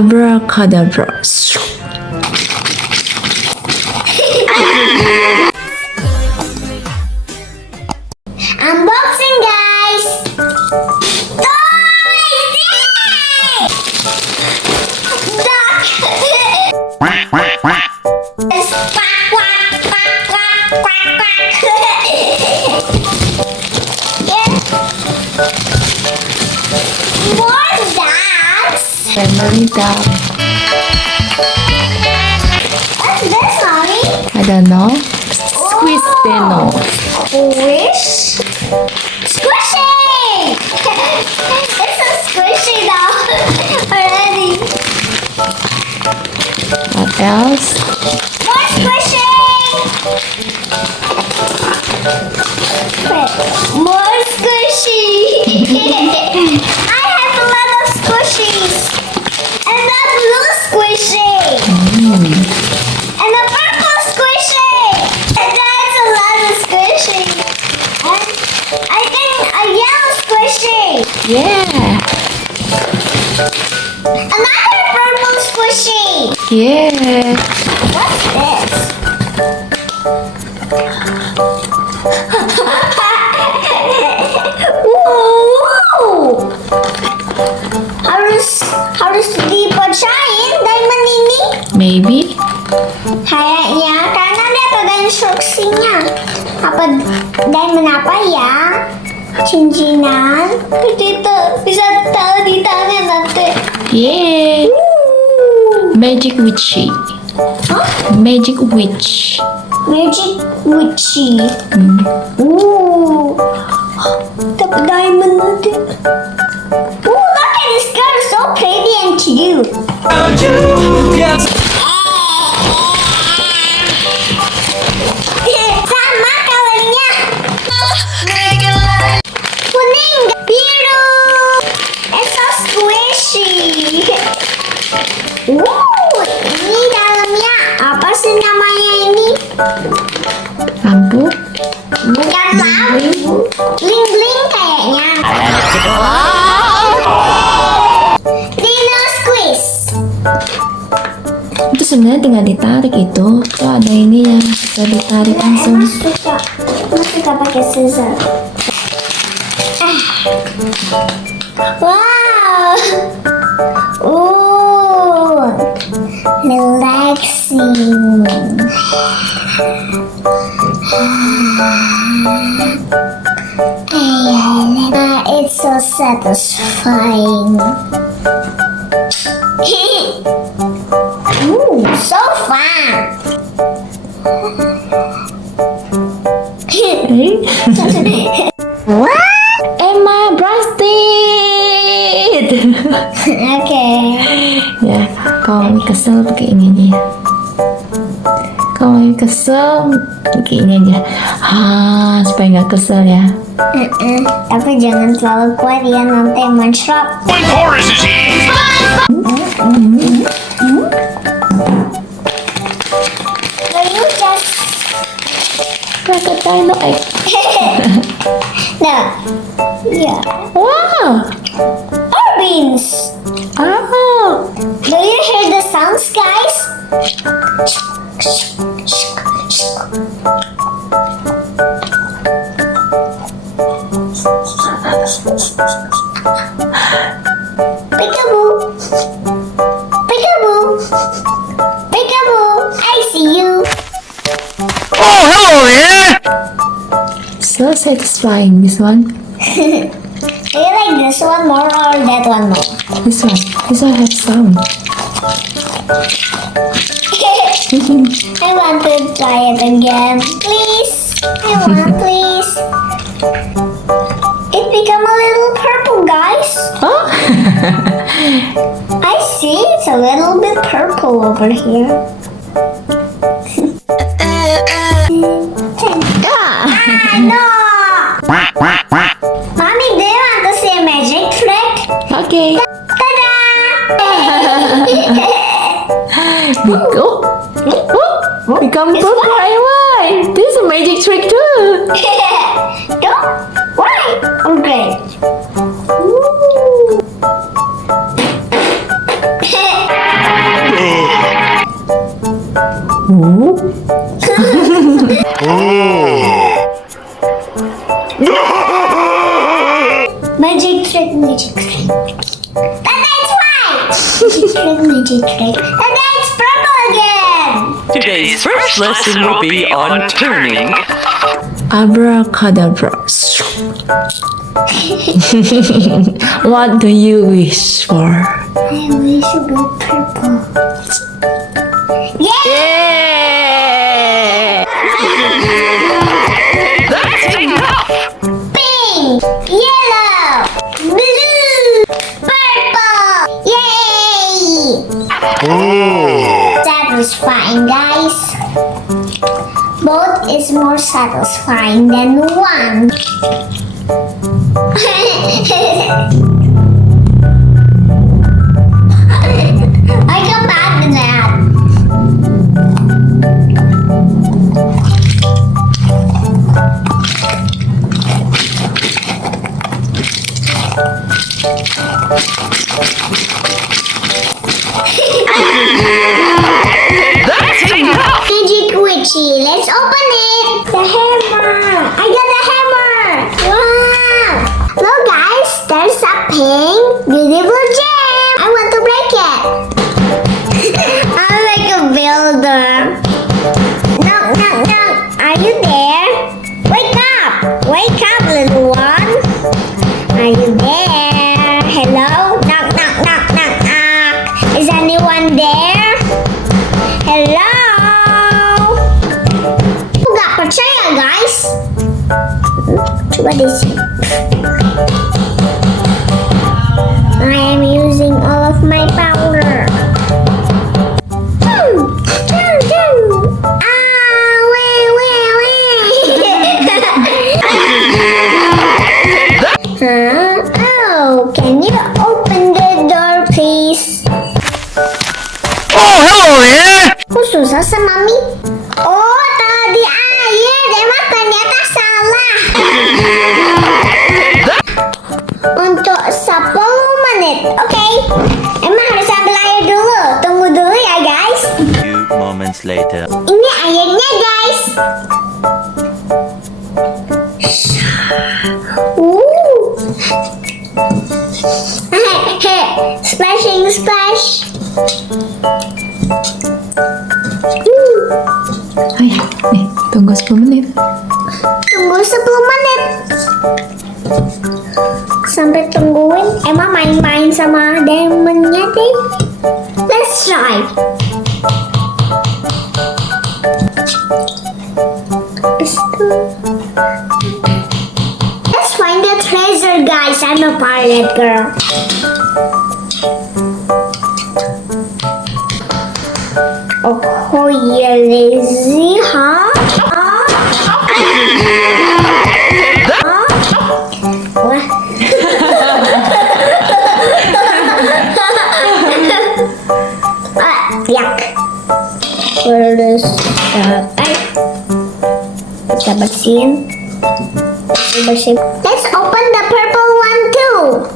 Abracadabra. Unboxing, guys. More ducks. Family duck. What's this, mommy? I don't know. Squisteno. Squish. Squishy! It's so squishy now already. What else? More squishy! Wait, more squishy! I have a lot of squishies. And that blue squishy. And the purple squishy. And that's a lot of squishy. And I think a yellow squishy. Yeah. Another purple squishy. Yeah. What's this? Whoa! Harus dipecahin diamond ini? Maybe. Kayaknya karena dia ada instruksinya. Apa diamond apa ya? Cincinnan. Itu bisa taruh di tangan nanti. Yeah. Magic witchy. Hah? Magic witch. Magic witchy. Ooh. Dapat diamond nanti. Ooh, look at this girl, so pretty and cute. Sama colornya. Kuning, biru. It's so squishy. Ini dalamnya apa sih namanya ini? Lampu. Bukan lampu, bling-bling kayaknya. Dino squeeze. Itu sebenarnya tinggal ditarik itu. Tuh ada ini ya. Bisa ditarik langsung. Mas suka pakai scissor. Wow. Ooh. Relaxing. It's so satisfying. Ooh, so fun. What? Emma brushed it. Okay. Ya, kalau lagi kesel pakai ini aja. Kalau lagi kesel pakai ini aja. Supaya nggak kesel ya. Tapi jangan terlalu kuat ya, nanti mencrop. What horse is he? So you just Like a dino egg. no, yeah. Wow. Beans. Oh. Do you hear the sounds, guys? Peekaboo. Peekaboo. Peekaboo. I see you. Oh, hello there! So satisfying, this one. Do you like this one more or that one more? This one. This one has sound. I want to try it again. Please. I want, please. It become a little purple, guys. Oh. I see it's a little bit purple over here. No! Quack, quack, quack. Mommy, do you want to see a magic trick? Okay. Ta-da! Become purple and white. This is a magic trick too. Go! Why? Okay. Ooh. Oh. Magic trick, magic trick. And that's white. Magic trick, magic trick. And that's purple again. Today's first lesson will be on turning. Abracadabra. What do you wish for? I wish it was purple. Yeah! That's enough! Pink, yellow, blue, purple. Yay! Satisfying, guys. Both is more satisfying than one. I come back to that. That's enough! Magic Witchy, let's open it. The hammer. I got the hammer. Wow. Look guys, there's a pink, beautiful gem. I want to break it. I'm like a builder. Knock, knock, knock. Are you there? Wake up. Wake up, little one. Are you there? Hello? Knock, knock, knock, knock, knock. Is anyone there? Hello? Nggak percaya guys. Coba di sini. I am using all of my power. Huh? Oh, can you open the door please? Oh, hello there! Kok susah sih mami? Oh, tadi air, emang ternyata salah. Untuk 10 menit, oke. Emang harus ambil air dulu. Tunggu dulu ya guys. Few moments later. Ini airnya guys. Splashing splash. Ay, nih, tunggu 10 menit. Tunggu 10 menit. Sampai tungguin Emma main-main sama demonnya deh. Let's try. Let's find the treasure guys. I'm a pirate girl. Oh, you're lazy, huh? Wah. Yak. Terus kita bersihin. Let's open the purple one too.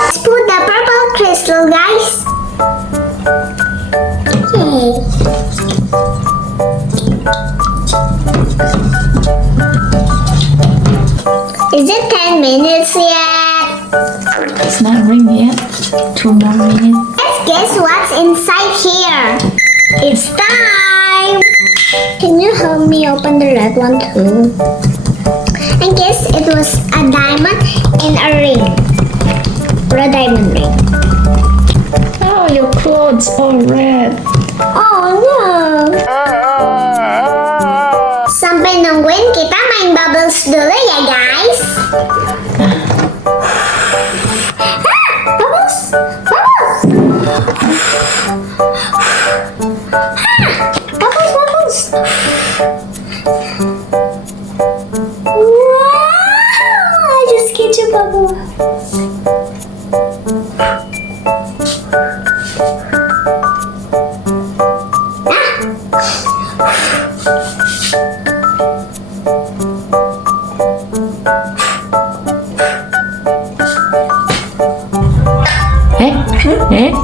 Let's put the purple crystal, guys. Okay. Is it 10 minutes yet? It's not ring yet. 2 more minutes. Let's guess what's inside here. It's time. Can you help me open the red one too? I guess it was a diamond and a ring. Or a diamond ring. Oh, your clothes all red. Oh no. Sampai nungguin kita main bubbles dulu ya guys. Bubbles, bubbles. Bubbles, bubbles. Wow, I just get a bubble. Eh?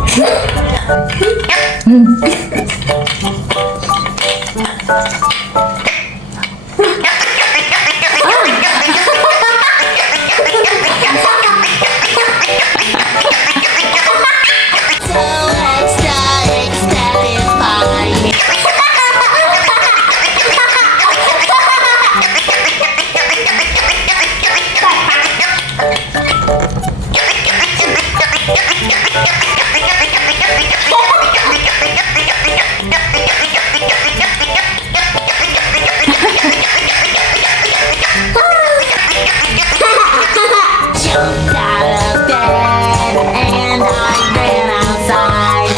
Jumped out of bed and I ran outside.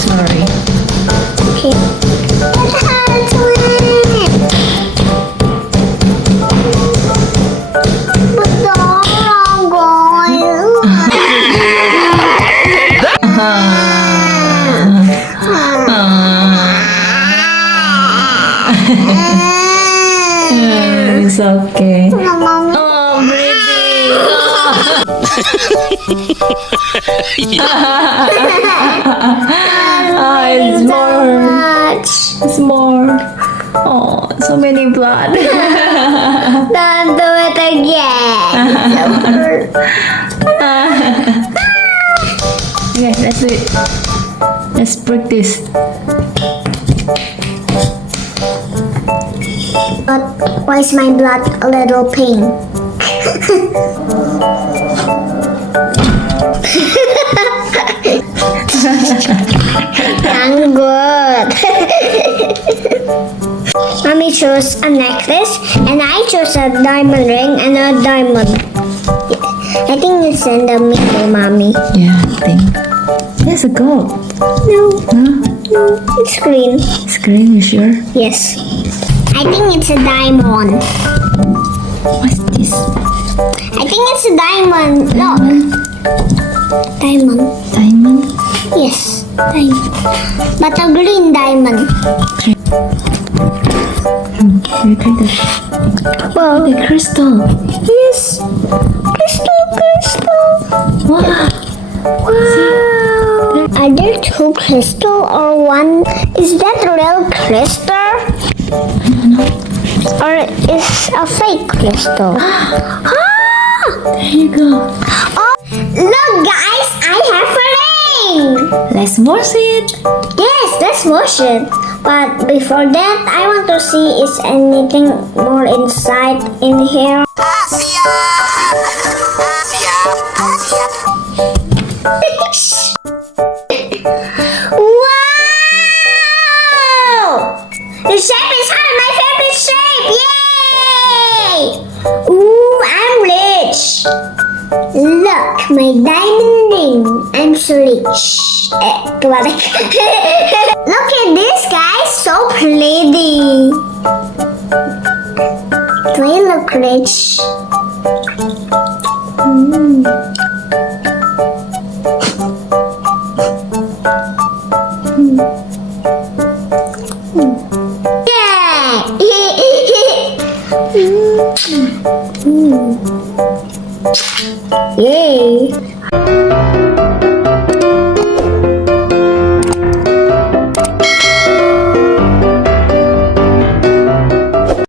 Sorry. Okay. That's it. But the wrong It's okay. Mama. Oh, breathing. Oh, it's more. Much. It's more. Oh, so many blood. Don't do it again. Okay, let's do it. Let's practice. But why is my blood a little pink? I'm good. Mommy chose a necklace and I chose a diamond ring and a diamond. I think it's in the middle, Mommy. Yeah, I think. There's a gold. No, no, it's green. It's green, you sure? Yes. I think it's a diamond. What's this? I think it's a diamond. Look. Diamond. Diamond? Yes, diamond. But a green diamond. Okay, the, Wow. the crystal. Yes. Crystal, crystal. Wow. Wow. Are there two crystal or one? Is that real crystal? Or is a fake crystal? Ah! There you go. Oh, look guys, I have a ring. Let's wash it. Yes, let's wash it. But before that, I want to see is anything more inside in here. Wow! The shape is hard, my favorite shape! Yay! Ooh, I'm rich! Look, my diamond ring. I'm so rich. Tuwalik. Look at this, guys. So pretty. Do I look rich?